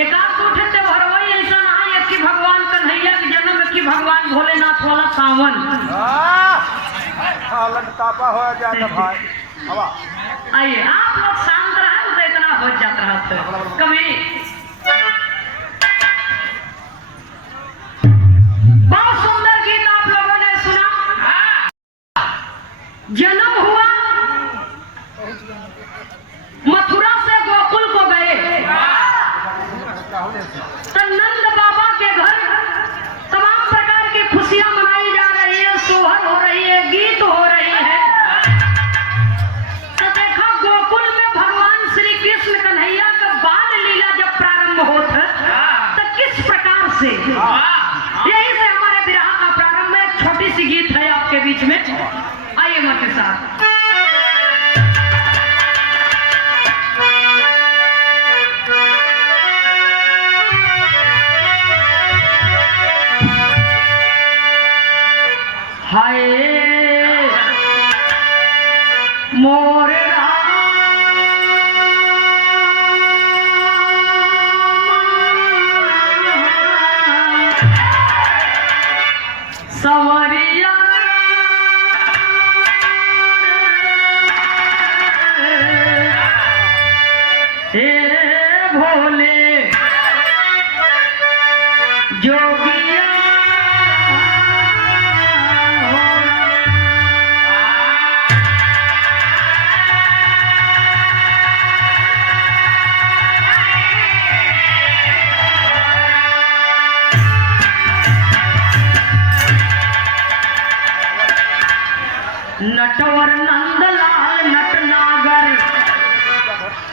एकाध उठते भरवई ऐसा है कि भगवान कन्हैया के जन्म की भगवान भोलेनाथ वाला सावन हो जाता भाई। आइए आप लोग शांत रहे तो इतना हो जाता है कभी बहुत सुंदर गीत आप लोगों ने सुना। जन्म हुआ मथुरा से गोकुल को गए तो नंद बाबा के घर तमाम प्रकार की खुशियां मनाई जा रही है, सोहर हो रही है, गीत हो रही है। तो देखो गोकुल में भगवान श्री कृष्ण कन्हैया का बाल लीला जब प्रारंभ होता तो किस प्रकार से, यही से हमारे विरह का प्रारंभ में एक छोटी सी गीत है आपके बीच में। आइए मत के साथ। हाय मोर सवरिया हे भोले जोगिया नटवर नंदलाल नटनागर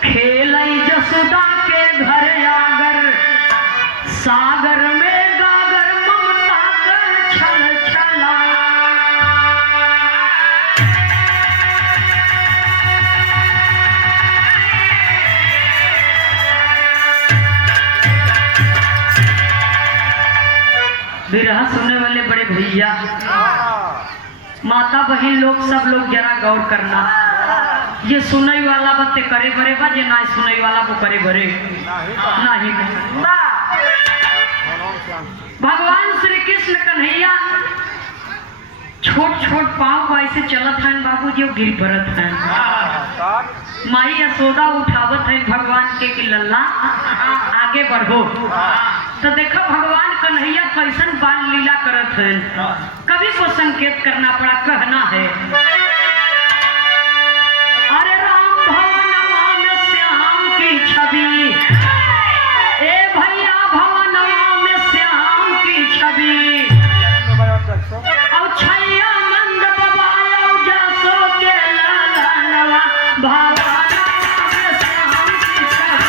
खेलई जसोदा के घर आगर सागर में गागर ममता कर छल छला। विरह सुनने वाले बड़े भैया माता बहन लोग सब लोग जरा गौर करना। ये सुनई वाला बत्ते करे भरे बा, जे ना सुनई वाला वो करे भरे नहीं। भगवान श्री कृष्ण कन्हैया छोट छोट पाँव ऐसे चलत हैं बाबू जी, गिर पड़त हैं। माई यशोदा उठावत है भगवान के कि लल्ला आगे बढ़ो। तो देखो भगवान कन्हैया कैसन बाल लीला करत है। कवि को संकेत करना पड़ा, कहना है अरे राम भवनवा में श्याम की छवि, ए भैया भवनवा में श्याम की छवि, और छैया नंद बाबा जसो के लालनवा भवनवा में श्याम की छवि।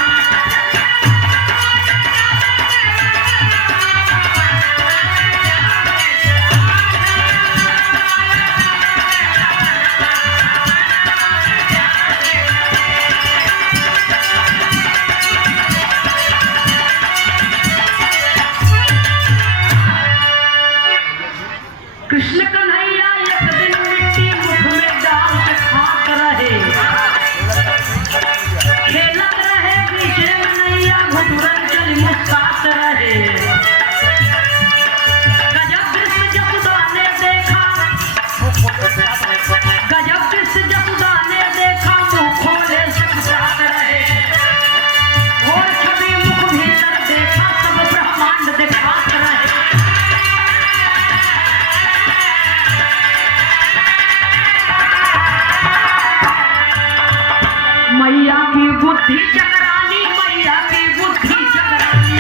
बुद्धि चकरानी, मैया की बुद्धि चकरानी।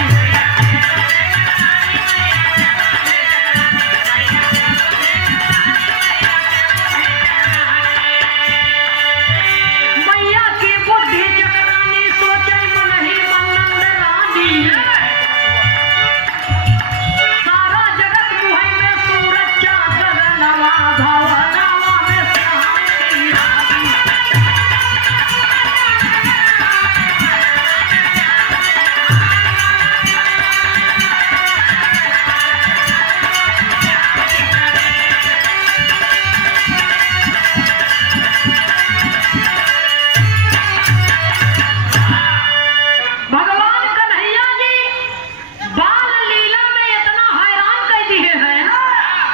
मैया की बुद्धि चकरानी, सोचे मन ही मन नंद रानी। सारा जगत मुहे में सूरज चाँद गगनवा, भवनवा में सहाई रानी। भगवान कन्हैया जी बाल लीला में इतना हैरान कर दिए हैं,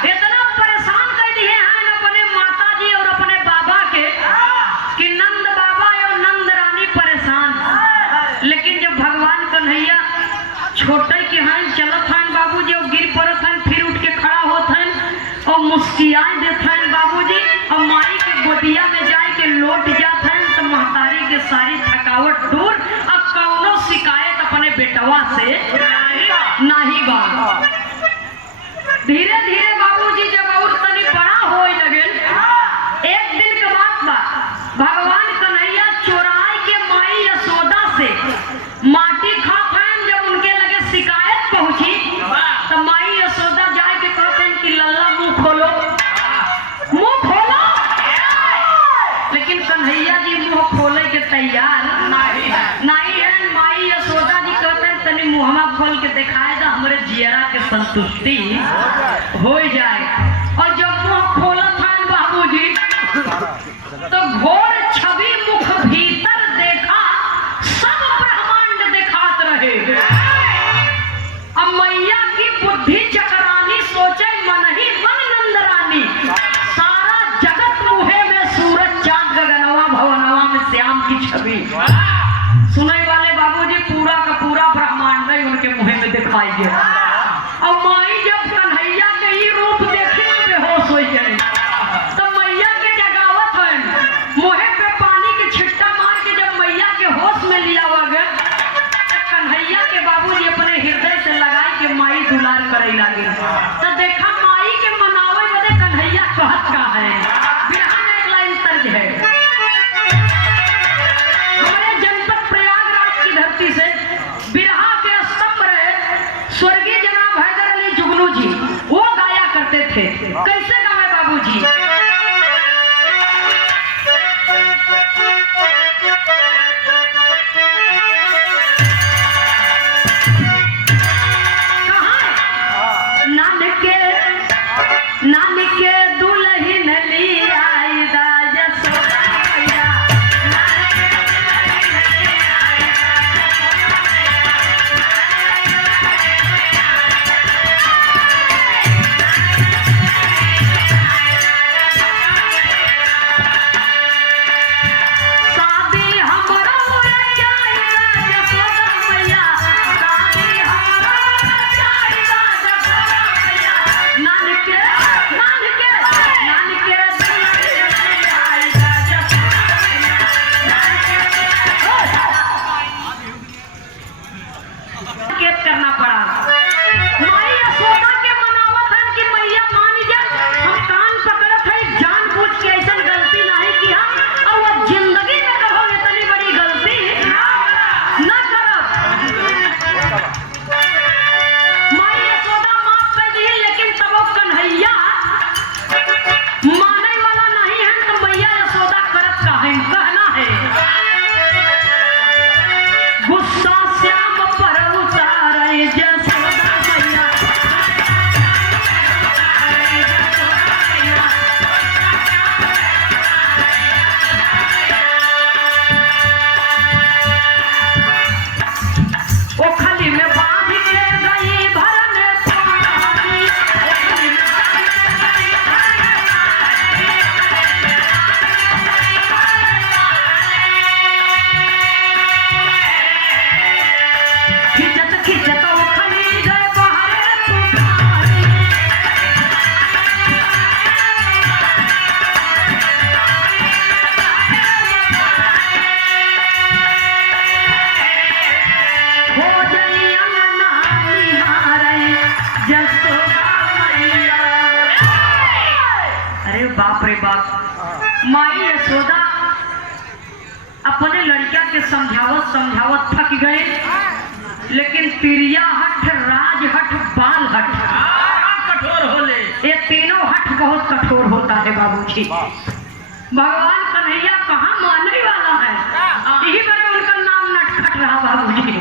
इतना परेशान कर दिए हैं अपने माता जी और अपने बाबा के, कि नंद बाबा और नंद रानी परेशान। लेकिन जब भगवान कन्हैया छोटे के हैं, चलत हैं बाबूजी और गिर पड़त हैं, फिर उठ के खड़ा होत हैं और मुस्कियाई देते हैं बाबूजी, और माई के गोदिया में जाए के लौट जाते हैं तो महतारी के सारी थकावट दूर, अब कौनो शिकायत अपने बेटवा से नहीं बा। धीरे धीरे बाबूजी जब और तनी बड़ा होए लगे, एक दिन के बात बा, भगवान कन्हैया चोराई के माई यशोदा से माटी खात हैं। जब उनके लगे शिकायत पहुंची तो माई यशोदा जाए के कहते हैं कि लल्ला मुंह खोलो, मुंह खोलो। लेकिन कन्हैया जी मुंह खोले के तैयार नहीं है। माई यशोदा जी कहते हैं तनी मुहमा खोल के दिखाए तो हमारे जियरा के संतुष्टि हो जाए। और जब मुंह खोलत हैं बाबूजी तो घोर छवि मुख भीतर देखा, सब ब्रह्मांड दिखात रहे। अब मैया की बुद्धि चकरानी, सोचे मन ही मन नंद रानी। सारा जगत मुहे में सूरज चाँद गगनवा, भवनवा में श्याम की छवि। सुनने वाले बाबूजी पूरा का पूरा ब्रह्मांड ही उनके मुहे में दिखाई दिया। और माई जब कन्हैया के ही रूप देखी तो बेहोश हो गए। तो मैया के जगावत है, मुहे पे पानी के छिट्टा मार के जब मैया के होश में लिया हुआ गया तो कन्हैया के बाबूजी अपने हृदय से लगाई के माई दुलार करे लगे। तो देखा माई के मनावे बदे कन्हैया कहत का है। बिरहा में एक लाइन तर्ज है, हमारे जनपद प्रयागराज की धरती से बिरहा के स्तंभ रहे स्वर्गीय जनाब हैदर अली जुगनू जी, वो गाया करते थे। कैसे गावे बाबूजी? नानके दुल्हन ली आई दा यशोदा मैया, नानके दुल्हन ली आई दा यशोदा मैया। माई यशोदा अपने लड़किया के समझावत समझावत थक गए, लेकिन तिरिया हट, राज हट, बाल हट कठोर होले। ये तीनों हट बहुत कठोर होता है बाबूजी। भगवान कन्हैया कहाँ मानने वाला है, यही बारे उनका नाम नटखट रहा बाबूजी।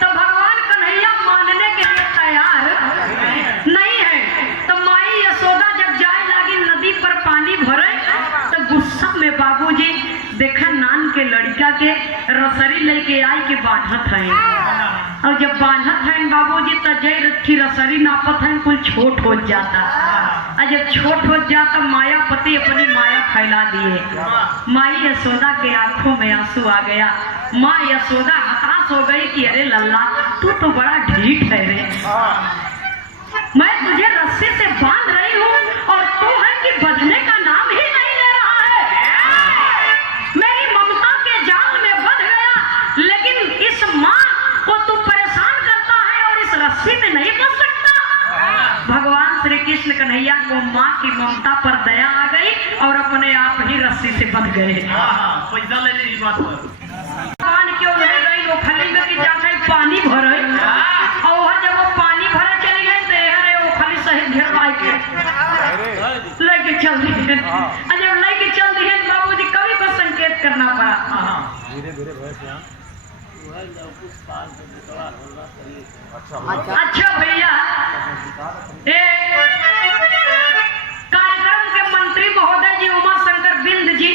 तो भगवान कन्हैया मानने के लिए तैयार नहीं है। तो माई यशोदा जब जाए लगी नदी पर पानी भरे, तो गुस्सा में बाबूजी देखा नान के लड़का के रसरी लेके आई के बांधत है, और जब बांधत है बाबूजी तो जय रखी रसरी नापत है कुल छोट हो जाता, और जब छोट हो जाता मायापति अपनी माया फैला दिए। माई यशोदा के आंखों में आंसू आ गया। माँ यशोदा हताश हो गई कि अरे लल्ला तू तो बड़ा ढीठ है रे, मैं तुझे रस्सी से बांध रही हूँ और तू है कि बंधने का नाम ही नहीं ले रहा है। मेरी ममता के जाल में बंध गया, लेकिन इस माँ को तू परेशान करता है और इस रस्सी में नहीं बंध सकता। भगवान श्री कृष्ण कन्हैया को माँ की ममता पर दया आ गई और अपने आप ही रस्सी से बंध गए। पैसा ले ली बात पर भगवान क्यों ले गई वो खली में कि जाकर पानी भरे, और जब वो पानी भरे चली गई तो अरे वो खाली सही घेरवाई के लेके चल दी है। जब लेके चल दी है बाबूजी कभी को संकेत करना पड़ा। धीरे धीरे अच्छा भैया, कार्यक्रम के मंत्री महोदय जी उमा शंकर बिंद जी,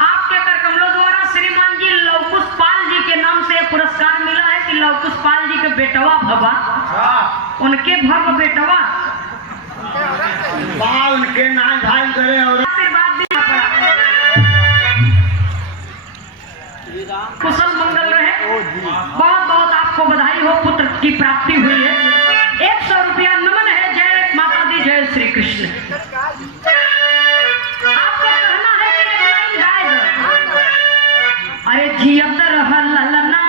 आपके कर कमलों द्वारा श्रीमान जी लवकुश पाल जी के नाम से पुरस्कार मिला है कि लवकुश पाल जी के बेटवा भवा, उनके भव बेटवा बाल के ना घायल करे और आशीर्वाद देना पड़ा। कुशल मंगल रहे, बहुत बहुत आपको बधाई हो, पुत्र की प्राप्ति हुई है। 100 रुपया नमन है। जय माता दी, जय श्री कृष्ण। आपको कहना है कि एक लाइन गाए दो। अरे जियत रह ललना,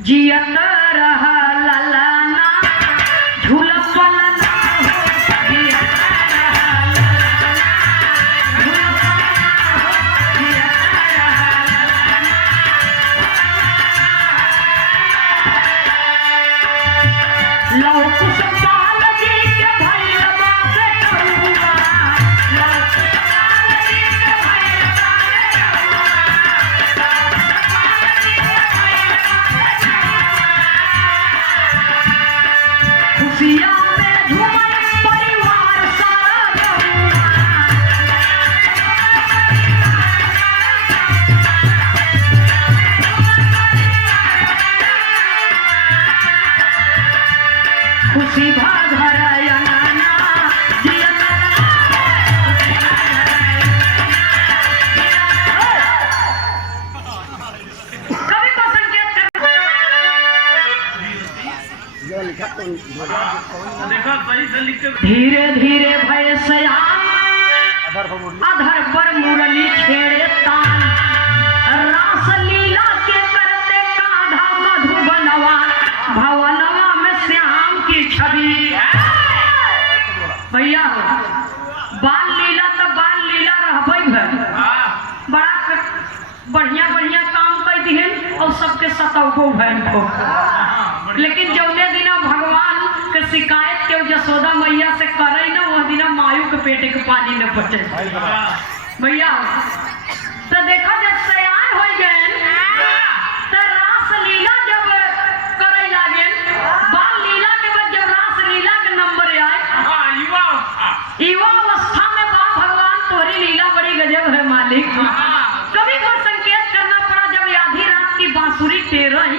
जियत रह ललना, झूलप ललना, जियत रह ललना, झूलप ललना, जियत रह ललना। लवकुश पाल जी के भैरवा बेटौआ, लवकुश पाल जी के भैरवा बेटौआ, लवकुश पाल जी के भैरवा बेटौआ। खुशियाँ में झूमर परिवार सारा रहुआ, खुशी भाग हराया नाना, जियत कभी को संकेत कर देखा सही से लिख के धीरे धीरे भय सयान, अधर पर मुरली छेड़े तान, रास लीला के करते काढ़ा मधुबनवा, भवनवा में श्याम की छवि। भैया हो बाल लीला तो बाल लीला रहबै भर, बड़ा बढ़िया बढ़िया काम कर दिहन और सबके सतौको भैन को, लेकिन जौने दिना भगवान के शिकायत के यशोदा मैया से करे ना, वह दिना मायू के पेटे के पानी न बचे। भैया तो देखा जब सयान हो गए तो रास लीला जब करे लागे, बाल लीला के बाद जब रास लीला के नंबर आए, युवा अवस्था में बाप भगवान तोरी लीला बड़ी गजब है मालिक। कभी को संकेत करना पड़ा, जब आधी रात की बांसुरी टेरही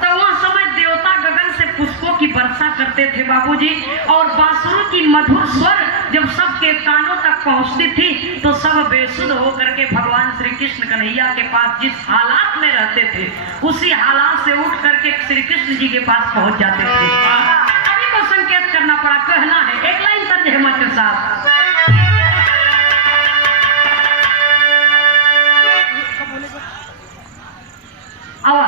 तो वह समय देवता गगन से पुष्पों की वर्षा करते थे बाबूजी, और बांसुरी की मधुर स्वर जब सबके कानों तक पहुंचती थी तो सब बेसुध होकर के भगवान श्री कृष्ण कन्हैया के पास जिस हालात में रहते थे उसी हालात से उठ करके श्री कृष्ण जी के पास पहुंच जाते थे। अभी को संकेत करना पड़ा, कहना है एक लाइन तर्ज है मत के साथ। आवा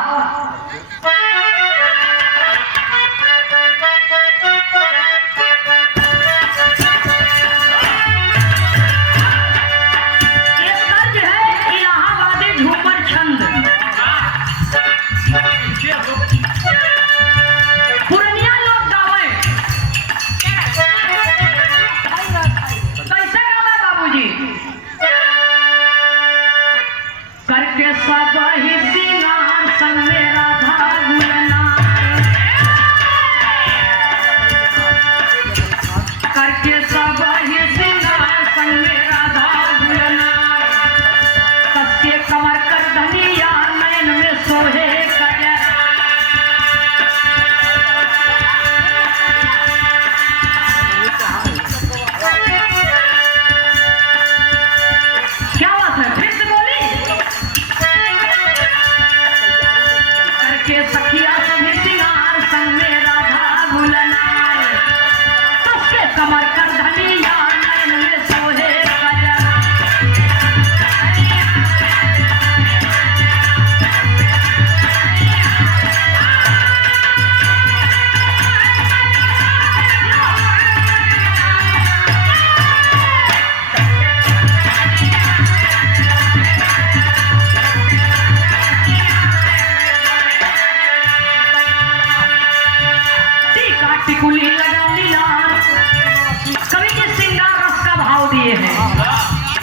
दिए हैं।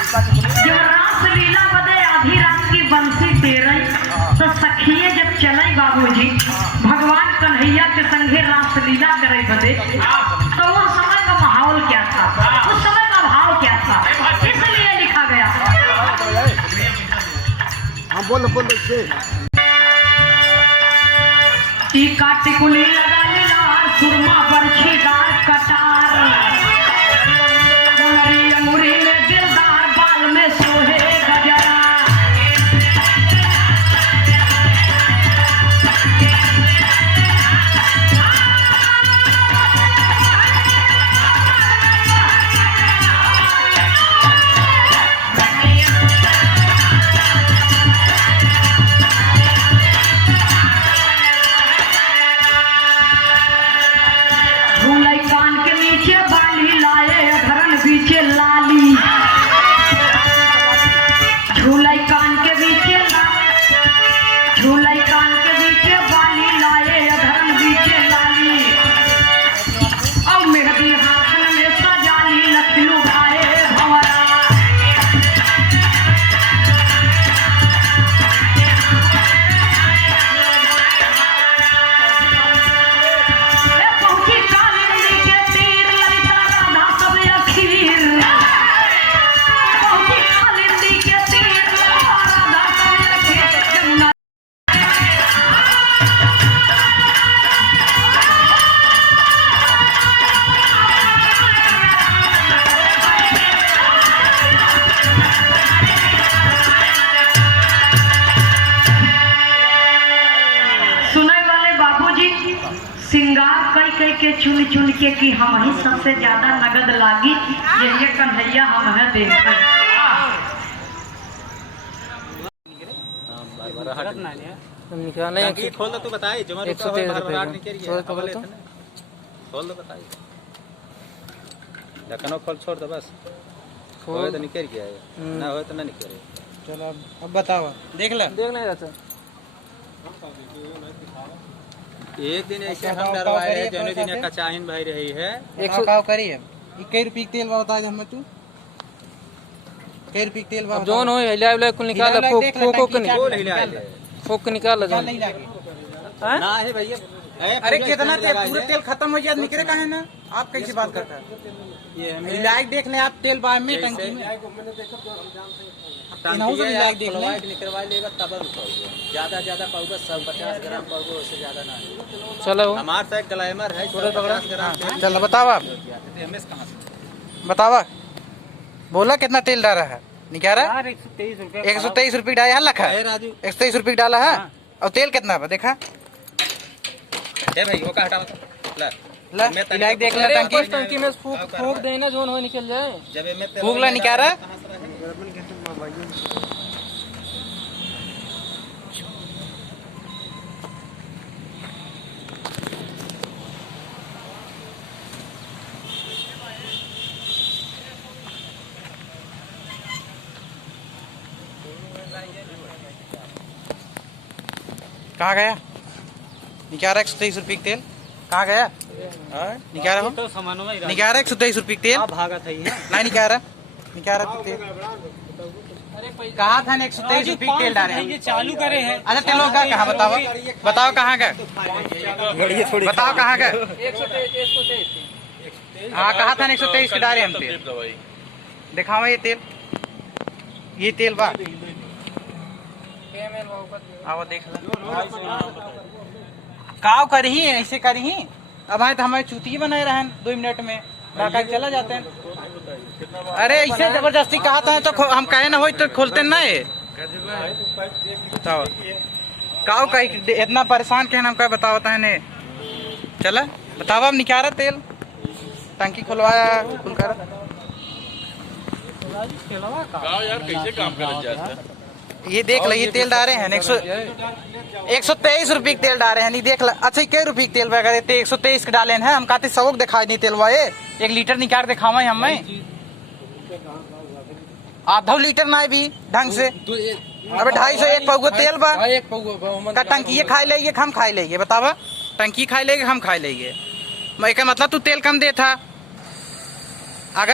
जब रास लीला बदे आधी रात की बंसी तेरई तो सखिए जब चले बाबूजी भगवान कन्हैया के संगे रास लीला करे बदे, तो उस समय का माहौल क्या था, उस समय का भाव क्या था, इसलिए लिखा गया। हाँ बोलो टीका टिकुली लगा लीलार, सुरमा बरछीदार कटार, मुरी मुरी में दिलदार, बाल में सोहे गजरा। झूलाई कान के नीचे बाली लाए अधरन बीचे लाली, झूलाई कान के बीचे झूलाई कान के बीचे बाली लाए अधरन बीचे लाली, और मेहदी हाथन में सजाली लखनऊ भाए भंवरा। पहुंची कालिंदी के तीर ललिता राधा सब अखीर, पहुंची कालिंदी के तीर ललिता राधा सब अखीर। जमुना सुने वाले बाबूजी सिंगार कई कई के चुन चुन के कि हम ही सबसे ज्यादा नगद लागी, यही कन्हैया हम है देखा। निकालने टंकी खोल दो तू बताई जो मैं 113 रुपया रुपये निकल तो गया खोल दो बताई ढक्कन खोल छोड़ दो बस होए तो निकल गया है ना होए तो ना निकल चलो अब बताओ देख नहीं रहता एक दिन ऐसे हम डरवाए हैं जौने दिन कचाहिन भाई रही है 100 करिए कई रुपये तेल बता दे हमें तू कई रुपये तेल बता जोन हो हिला हिला कुल निकाल फोक निकाल जोन ना है भैया अरे कितना तेल पूरे तेल खत्म हो गया निकले कहा है ना आप कैसी बात करता है ये लाइक देख लें आप तेल बाय में टंकी में निकलवा लेगा तब ज्यादा पाऊगा 150 ग्राम पाऊगा उससे ज्यादा ना चलो हमारे साथ ग्लैमर है 50 ग्राम चलो बताओ आप एमएस कहाँ से बतावा बोला कितना तेल डाला है निकाला 123 रुपये डाला है लखा है राजू 123 रुपये डाला है और तेल कितना है देखा है भाई वो का हटा लाइक देख ले टंकी में फूक देना जोन हो निकल जाए जब मैं फूक ला निकाला कहाँ गया निकारा 123 रुपये तेल कहाँ गया निकारा हो निकारा 123 रुपये तेल भागा था नहीं निकारा तेल कहाँ था 123 रुपये तेल डाले चालू करे हैं अच्छा तेलों का कहाँ बताओ कहाँ का बताओ कहाँ का हाँ कहाँ था 123 के डाले हम तेल दिखाओ ये तेल बा आओ देख ला काव करही ऐसे करही अब आए तो हमारे चूती बनाए रहे 2 मिनट में बाका चला जाते हैं अरे ऐसे जबरदस्ती कहा था तो हम कहे ना हो तो खोलते ना ये बताओ काव का इतना परेशान के हम क्या बताओ ने चला बताओ अब निकारा तेल टंकी खुलवाया खुल कर यार कैसे काम कर ये देख लो ये तेल डाले हैं 123 रुपये तेल डाले हैं नहीं देख लो अच्छा कई रुपये तेल वगैरह 123 के डाले हैं हम कहते सबक दिखाई नहीं तेल वाले 1 लीटर निकाल दिखावा हमें आधा लीटर ना भी ढंग से अबे 250 एक पौगो तेल बा का टंकी खाई लेंगे हम खाई लेंगे बतावा टंकी खाई लेंगे हम खाई लेंगे मैं मतलब तू तेल कम दे था